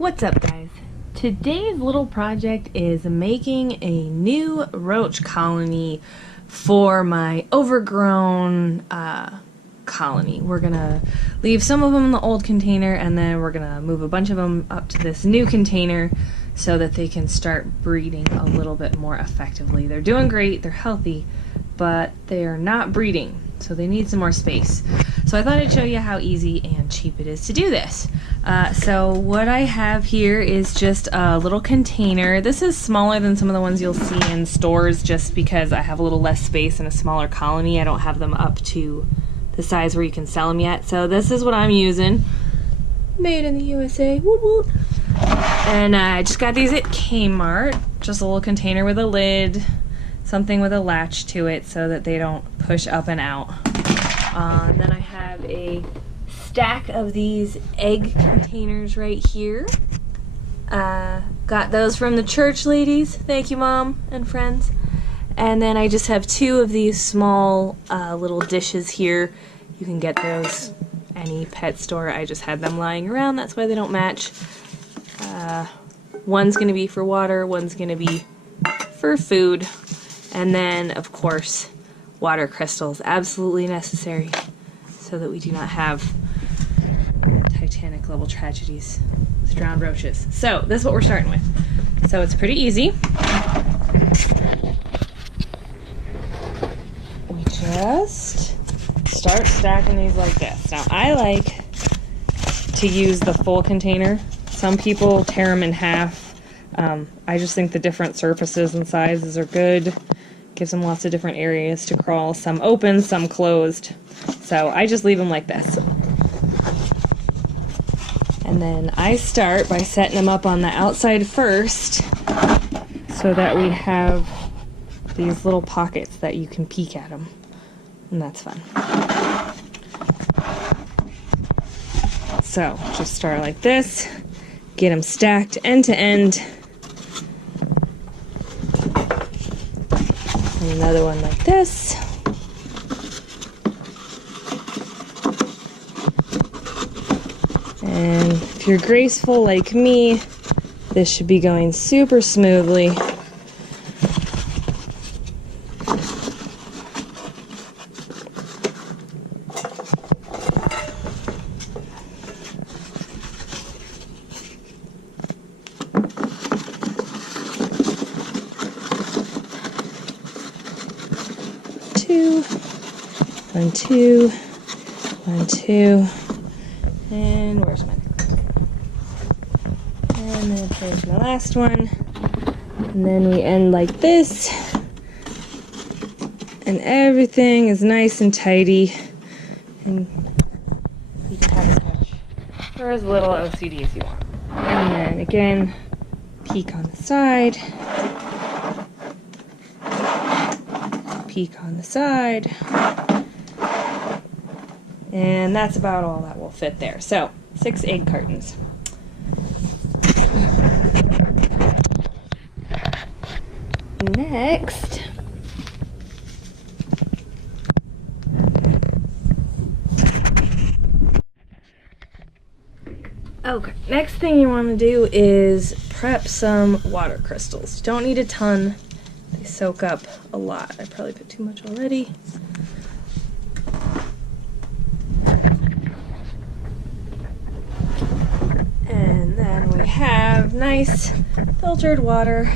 What's up, guys? Today's little project is making a new roach colony for my overgrown colony. We're gonna leave some of them in the old container, and then we're gonna move a bunch of them up to this new container so that they can start breeding a little bit more effectively. They're doing great, they're healthy, but they're not breeding, so they need some more space. So I thought I'd show you how easy and cheap it is to do this. So what I have here is just a little container. This is smaller than some of the ones you'll see in stores just because I have a little less space and a smaller colony. I don't have them up to the size where you can sell them yet. So this is what I'm using. Made in the USA. Woot woot. And I just got these at Kmart. Just a little container with a lid, something with a latch to it so that they don't push up and out. Then I have a stack of these egg containers right here. Got those from the church ladies. Thank you, Mom and friends. And then I just have two of these small little dishes here. You can get those any pet store. I just had them lying around. That's why they don't match. One's going to be for water. One's going to be for food. And then, of course, water crystals. Absolutely necessary so that we do not have Titanic level tragedies with drowned roaches. So this is what we're starting with. So it's pretty easy. We just start stacking these like this. Now I like to use the full container. Some people tear them in half. I just think the different surfaces and sizes are good. Gives them lots of different areas to crawl. Some open, some closed. So I just leave them like this. And then I start by setting them up on the outside first so that we have these little pockets that you can peek at them. And that's fun. So just start like this. Get them stacked end to end. And another one like this. And if you're graceful like me, this should be going super smoothly. One, two, and where's mine? And then there's my last one, and then we end like this, and everything is nice and tidy, and you can have as much or as little OCD as you want. And then again, peek on the side, peek on the side. And that's about all that will fit there. So, 6 egg cartons. Next, next thing you want to do is prep some water crystals. You don't need a ton. They soak up a lot. I probably put too much already. And then we have nice filtered water.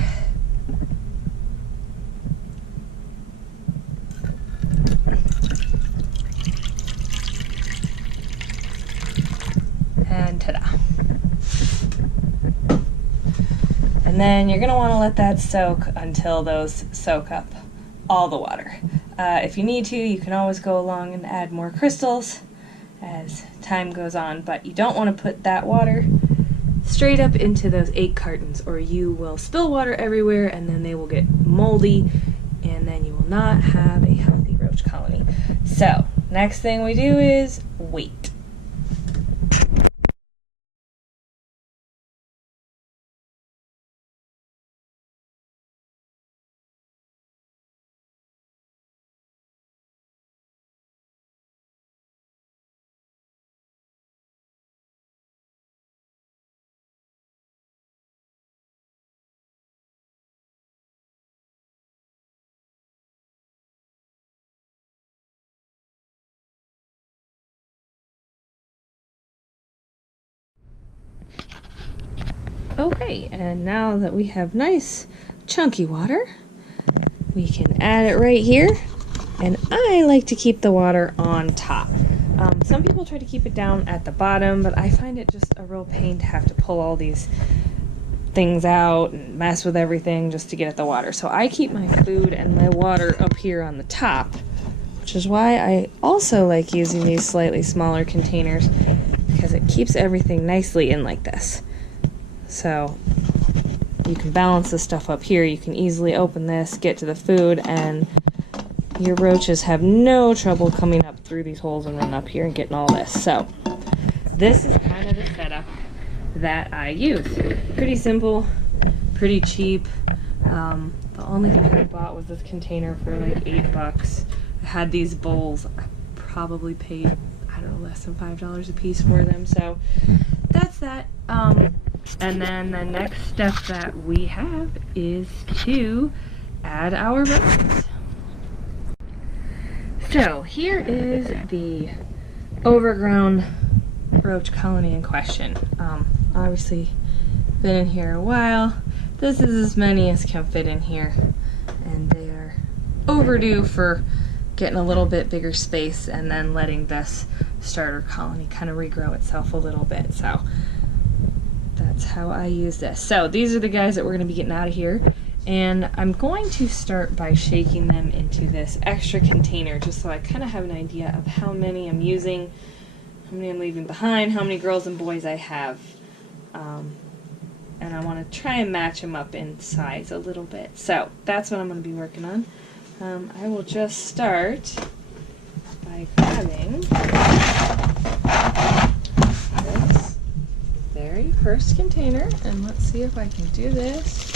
And ta-da. And then you're going to want to let that soak until those soak up all the water. If you need to, you can always go along and add more crystals as time goes on, but you don't want to put that water straight up into those 8 cartons or you will spill water everywhere and then they will get moldy and then you will not have a healthy roach colony. So next thing we do is wait. Okay, and now that we have nice chunky water, we can add it right here. And I like to keep the water on top. Some people try to keep it down at the bottom, but I find it just a real pain to have to pull all these things out and mess with everything just to get at the water. So I keep my food and my water up here on the top, which is why I also like using these slightly smaller containers, because it keeps everything nicely in like this. So you can balance the stuff up here. You can easily open this, get to the food, and your roaches have no trouble coming up through these holes and running up here and getting all this. So this is kind of the setup that I use. Pretty simple, pretty cheap. The only thing I bought was this container for like $8. I had these bowls. I probably paid, I don't know, less than $5 a piece for them. So that's that. And then the next step that we have is to add our roaches. So here is the overgrown roach colony in question. Obviously been in here a while. This is as many as can fit in here, and they are overdue for getting a little bit bigger space and then letting this starter colony kind of regrow itself a little bit. So that's how I use this. So these are the guys that we're going to be getting out of here. And I'm going to start by shaking them into this extra container just so I kind of have an idea of how many I'm using, how many I'm leaving behind, how many girls and boys I have. And I want to try and match them up in size a little bit. So that's what I'm going to be working on. I will just start by grabbing this very first container, and let's see if I can do this.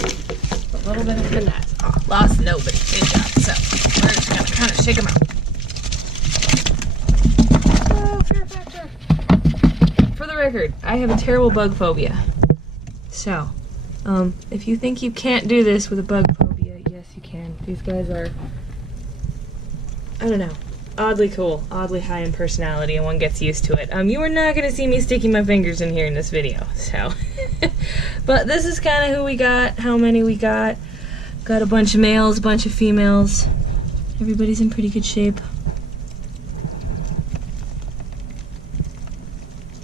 A little bit of finesse. Oh, lost nobody. Good job. So we're just gonna kind of shake them out. Oh, fear factor. For the record, I have a terrible bug phobia. So, if you think you can't do this with a bug phobia, yes you can. These guys are, I don't know, oddly cool, oddly high in personality, and one gets used to it. You are not gonna see me sticking my fingers in here in this video, so. But this is kind of who we got, how many we got. Got a bunch of males, a bunch of females. Everybody's in pretty good shape.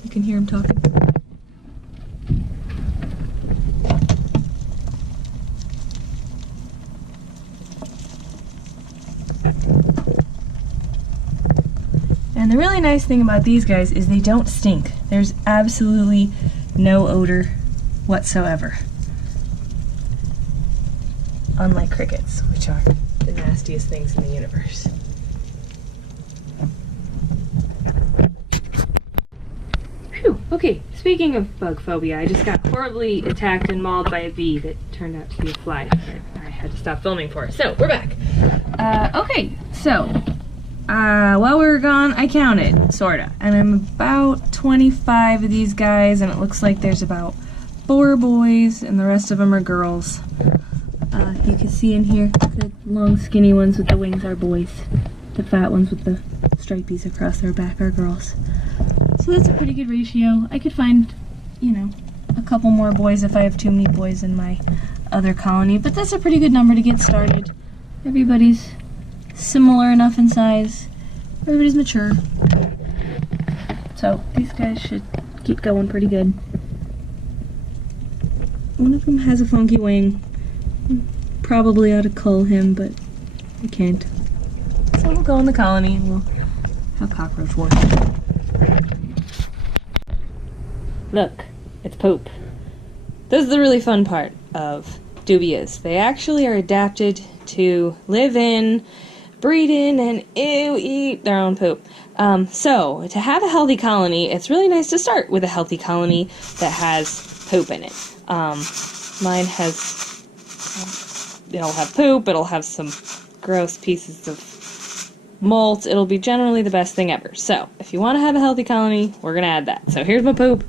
You can hear them talking. And the really nice thing about these guys is they don't stink. There's absolutely no odor whatsoever. Unlike crickets, which are the nastiest things in the universe. Phew, okay, speaking of bug phobia, I just got horribly attacked and mauled by a bee that turned out to be a fly that I had to stop filming for. So, we're back. Okay, so while we were gone, I counted, sorta, and I'm about 25 of these guys, and it looks like there's about 4 boys, and the rest of them are girls. You can see in here, the long skinny ones with the wings are boys. The fat ones with the stripies across their back are girls. So that's a pretty good ratio. I could find, you know, a couple more boys if I have too many boys in my other colony, but that's a pretty good number to get started. Everybody's similar enough in size. Everybody's mature. So these guys should keep going pretty good. One of them has a funky wing. Probably ought to cull him, but I can't. So we'll go in the colony and we'll have cockroach work. Look, it's poop. This is the really fun part of dubias. They actually are adapted to live in, breed in, and eat their own poop. So, to have a healthy colony, it's really nice to start with a healthy colony that has poop in it. Mine has, it'll have poop, it'll have some gross pieces of molt, it'll be generally the best thing ever. So, if you want to have a healthy colony, we're gonna add that. So here's my poop.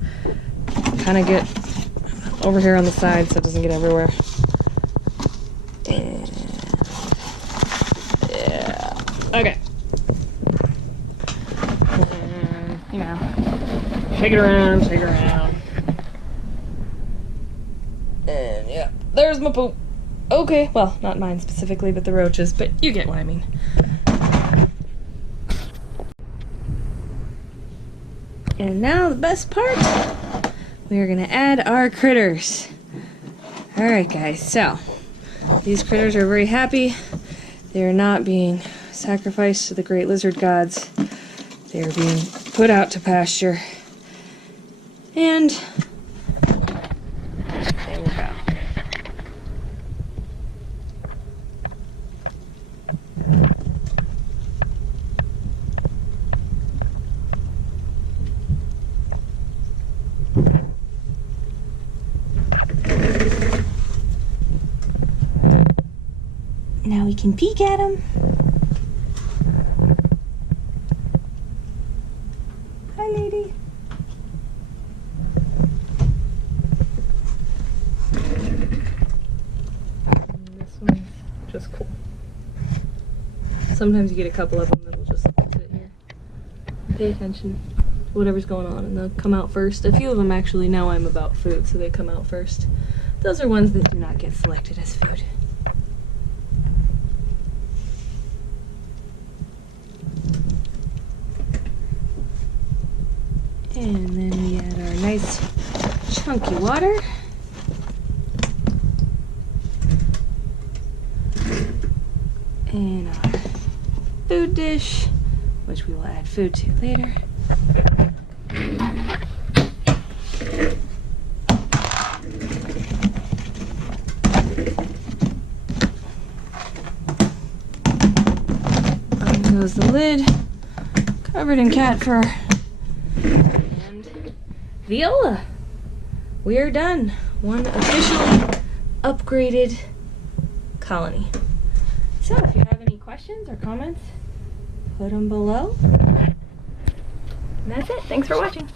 Kind of get over here on the side so it doesn't get everywhere. And yeah. Okay. And, you know, shake it around, shake it around. there's my poop. Okay, well, not mine specifically, but the roaches, but you get what I mean. And now the best part, we are gonna add our critters. Alright guys, so these critters are very happy. They are not being sacrificed to the great lizard gods. They are being put out to pasture. And there we go. Now we can peek at them. Hi, lady. And this one's just cool. Sometimes you get a couple of them that'll just sit here. Pay attention to whatever's going on, and they'll come out first. A few of them actually know I'm about food, so they come out first. Those are ones that do not get selected as food. And then we add our nice chunky water. And our food dish, which we will add food to later. On goes the lid, covered in cat fur. Viola, we are done. One officially upgraded colony. So if you have any questions or comments, put them below. And that's it. Thanks for watching.